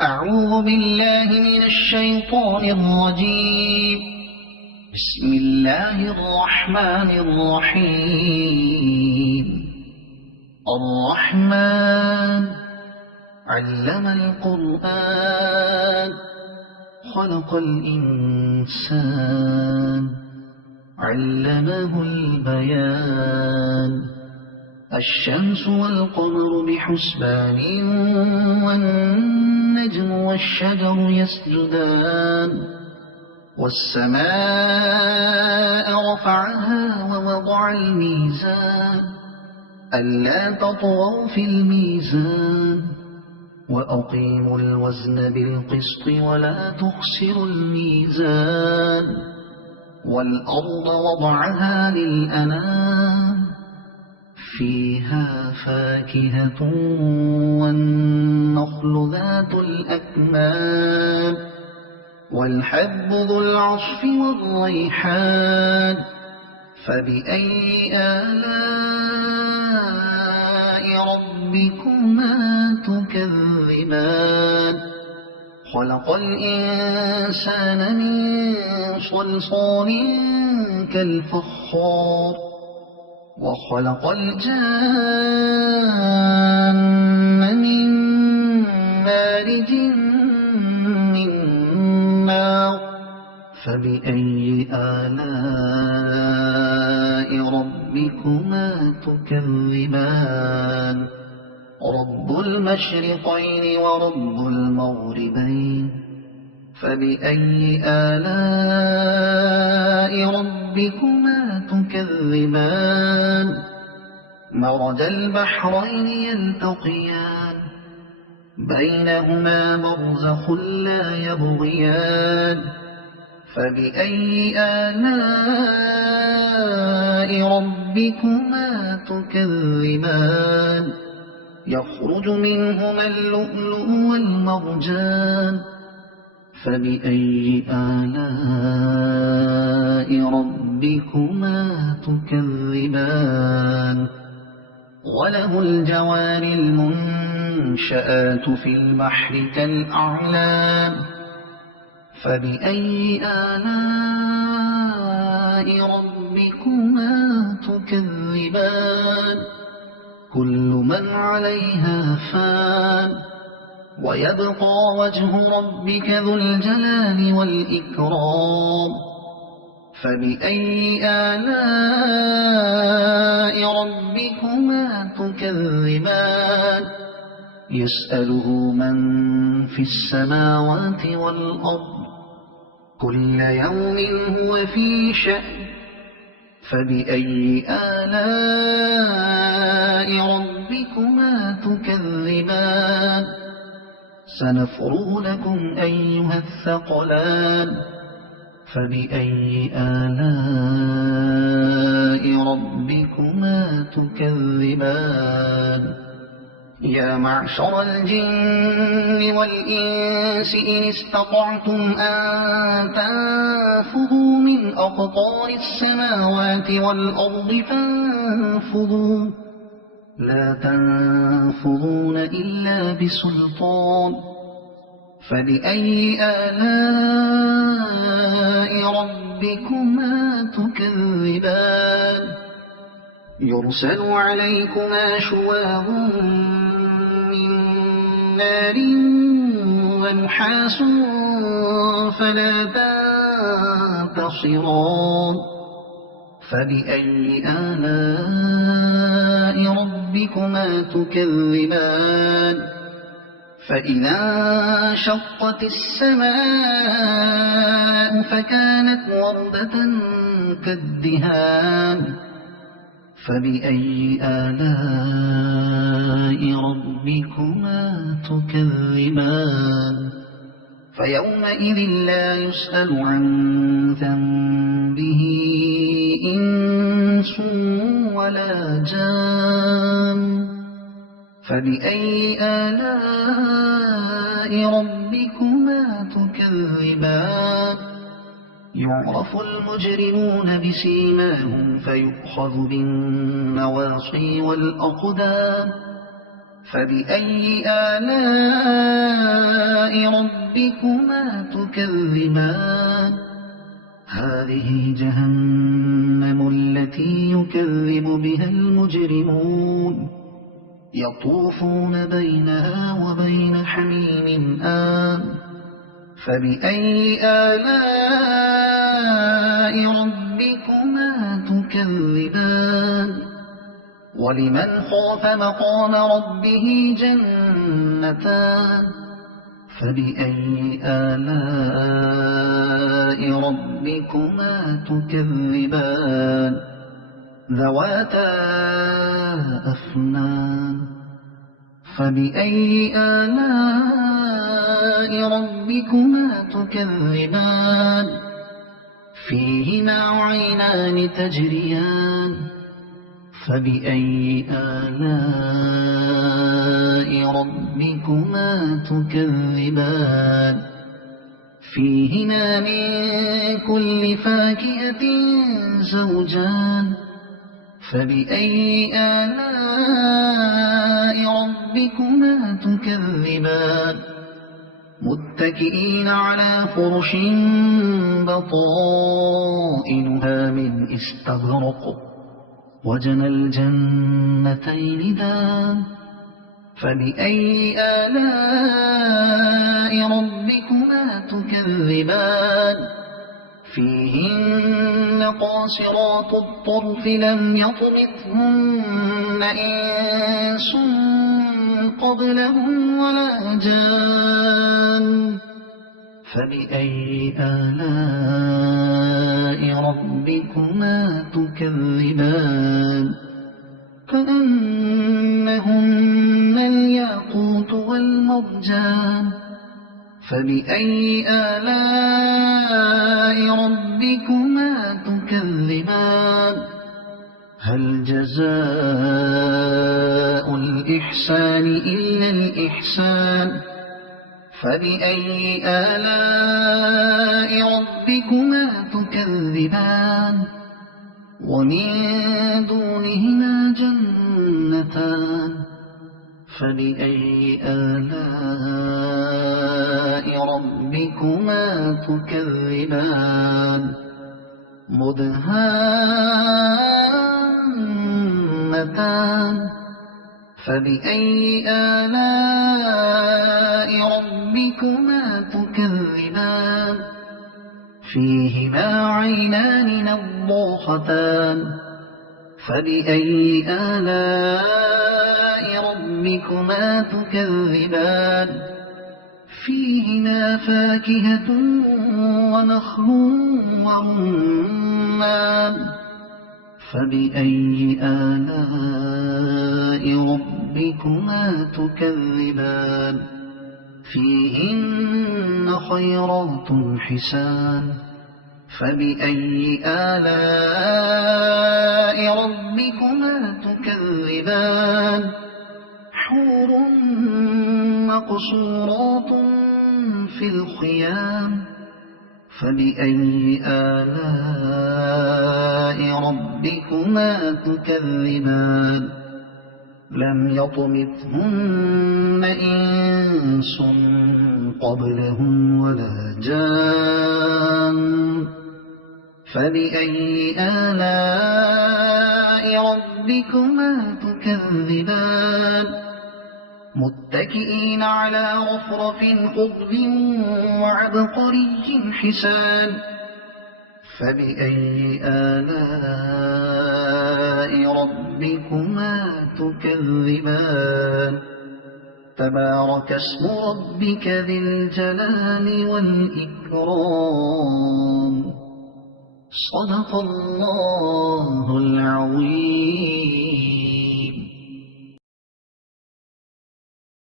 أعوذ بالله من الشيطان الرجيم. بسم الله الرحمن الرحيم. الرحمن علم القرآن خلق الإنسان علمه البيان. الشمس والقمر بحسبان والنجم والشجر يسجدان. والسماء رفعها ووضع الميزان ألا تطغوا في الميزان وأقيموا الوزن بالقسط ولا تخسروا الميزان. والأرض وضعها للأنام فيها فاكهة والنخل ذات الأكمام والحب ذو العصف والريحان. فبأي آلاء ربكما تكذبان؟ خلق الإنسان من صلصال كالفخار وخلق الجان من مارج من نار. فبأي آلاء ربكما تكذبان؟ رب المشرقين ورب المغربين. فبأي آلاء ربكما تكذبان؟ مرج البحرين يلتقيان بينهما برزخ لا يبغيان. فبأي آلاء ربكما تكذبان؟ يخرج منهما اللؤلؤ والمرجان. فبأي آلاء ربكما تكذبان؟ وله الجوار المنشآت في البحر كالأعلام. فبأي آلاء ربكما تكذبان؟ كل من عليها فان ويبقى وجه ربك ذو الجلال والإكرام. فبأي آلاء ربكما تكذبان؟ يسأله من في السماوات والأرض كل يوم هو في شأن. فبأي آلاء ربكما تكذبان؟ سنفرغ لكم أيها الثقلان. فبأي آلاء ربكما تكذبان؟ يا معشر الجن والإنس إن استطعتم أن تنفذوا من أقطار السماوات والأرض فانفذوا لا تنفذون إلا بسلطان. فبأي آلاء ربكما تكذبان؟ يرسل عليكما شواظ من نار ونحاس فلا تنتصران. فبأي آلاء ربكما تكذبان؟ فإذا انشقت السماء فكانت وردة كالدهان. فبأي آلاء ربكما تكذبان؟ فيومئذ لا يسأل عن ذنبه إنس ولا جان. فبأي آلاء ربكما تكذبان؟ يعرف المجرمون بسيماهم فيؤخذ بالنواصي والأقدام. فبأي آلاء ربكما تكذبان هذه جهنم التي يكذب بها المجرمون يطوفون بينها وبين حميم آن فبأي آلاء ربكما تكذبان ولمن خاف مقام ربه جنتان فبأي آلاء ربكما تكذبان ذواتا أفنان فبأي آلاء ربكما تكذبان فيهما عينان تجريان فبأي آلاء ربكما تكذبان فيهما من كل فاكهة زوجان فبأي آلاء ربكما تكذبان متكئين على فرش بطائنها من استبرق وجنى الجنتين دان فبأي آلاء ربكما تكذبان فيهن قاصرات الطرف لم يطمثهن إنس قبلهم ولا جان فبأي آلاء ربكما تكذبان كأنهن الياقوت والمرجان فبأي آلاء ربكما تكذبان هل جزاء الإحسان إلا الإحسان فبأي آلاء ربكما تكذبان ومن دونهما جنتان فبأي آلاء ربكما تكذبان مدهامتان فبأي آلاء ربكما تكذبان فيهما عينان نضاختان فبأي آلاء ربكما تكذبان فيهما فاكهة ونخل ورمان فبأي آلاء ربكما تكذبان فيهن خيرات حسان فبأي آلاء ربكما تكذبان حور مقصورات في الخيام فبأي آلاء ربكما تكذبان لم يطمثهن إنس قبلهم ولا جان فبأي آلاء ربكما تكذبان متكئين على رفرف خضر وعبقري حسان فبأي آلاء ربكما تكذبان تبارك اسم ربك ذي الجلال والإكرام صدق الله العظيم.